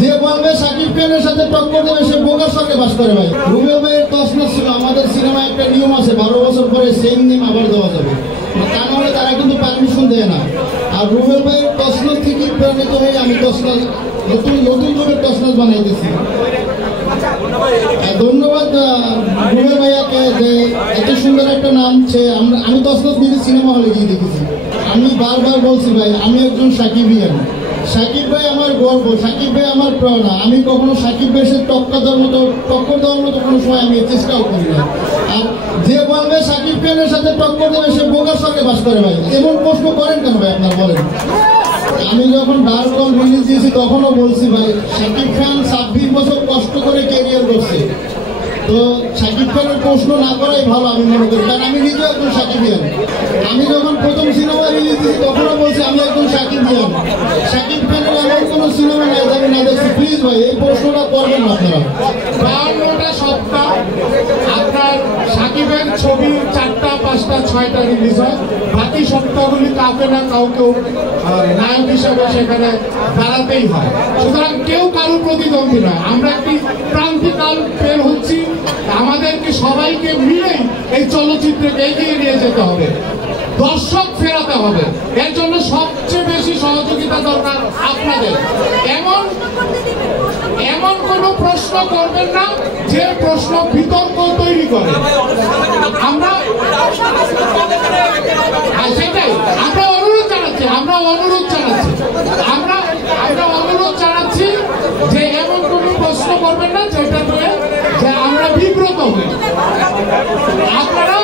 যে বলবে শাকিব খানের সাথে টক্কর দেবে সে বোকার সঙ্গে বাস করে ভাই। রুবেল ভাইয়ের তসনস ছিল, আমাদের সিনেমায় একটা নিয়ম আছে 12 বছর পরে সেম নেম আবার দেওয়া যাবে, তা নাহলে তারা কিন্তু পারমিশন দেয় না। আর রুবেল ভাইয়ের তসনস থেকে প্রেরিত হয়ে আমি তসনস নতুন রূপের তসনস বানাইতেছি। ধন্যবাদ রুবেল ভাইয়াকে যে এত সুন্দর একটা নাম। আমি তসনস নিজে সিনেমা হলে গিয়ে দেখেছি। আমি বারবার বলছি ভাই আমি একজন সাকিবিয়ান, সাকিব ভাই আমার গর্ব, সাকিব ভাই আমার প্রেরণা। আমি কখনো সাকিব ভাইয়ের সাথে টক্কর দেওয়ার মতো কোনো সময় আমি চেষ্টাও করি না। আর যে বলবে সাকিব খানের সাথে টক্কর দেবে সে বোকার সঙ্গে বাস করে ভাই। এমন প্রশ্ন করেন কেন ভাই আপনার বলেন? আমি যখন ডার্ক কল রিলিজ দিয়েছি তখনও বলছি ভাই সাকিব খান 26 বছর কষ্ট করে ক্যারিয়ার করছে, তো সাকিব খানের প্রশ্ন না করাই ভালো আমি মনে করি, কারণ আমি নিজেও একজন সাকিবিয়ান। আমি যখন প্রথম সিনেমা রিলিজ দিয়েছি তখনও বলছি আমি একজন সাকিবিয়ান। সাকিব খানের এমন কোনো সিনেমা নাই যে আমি না দেখছি। প্লিজ ভাই এই প্রশ্নটা করবেন না আপনারা। 52টা সপ্তাহ আপনার সাকিবের ছবি 4টা 5টা 6টা রিলিজ হয়, বাকি সপ্তাহগুলি কাউকে না কাউকে নায়ক হিসাবে সেখানে দাঁড়াতেই হয়। সুতরাং কেউ কারোর প্রতিদ্বন্দ্বী নয়। আমরা একটি ক্রান্তিকাল বের হচ্ছি, আমাদেরকে সবাইকে মিলেই এই চলচ্চিত্রকে এগিয়ে নিয়ে যেতে হবে, দর্শক ফেরাতে হবে। এর জন্য সবচেয়ে বেশি সহযোগিতা দরকার আপনাদের। এমন কোন প্রশ্ন করবেন না যে প্রশ্ন বিতর্ক তৈরি করে। আমরা সেটাই আমরা অনুরোধ জানাচ্ছি যে এমন কোন প্রশ্ন করবেন না যেটা করে যে আমরা বিব্রত হই। আপনারা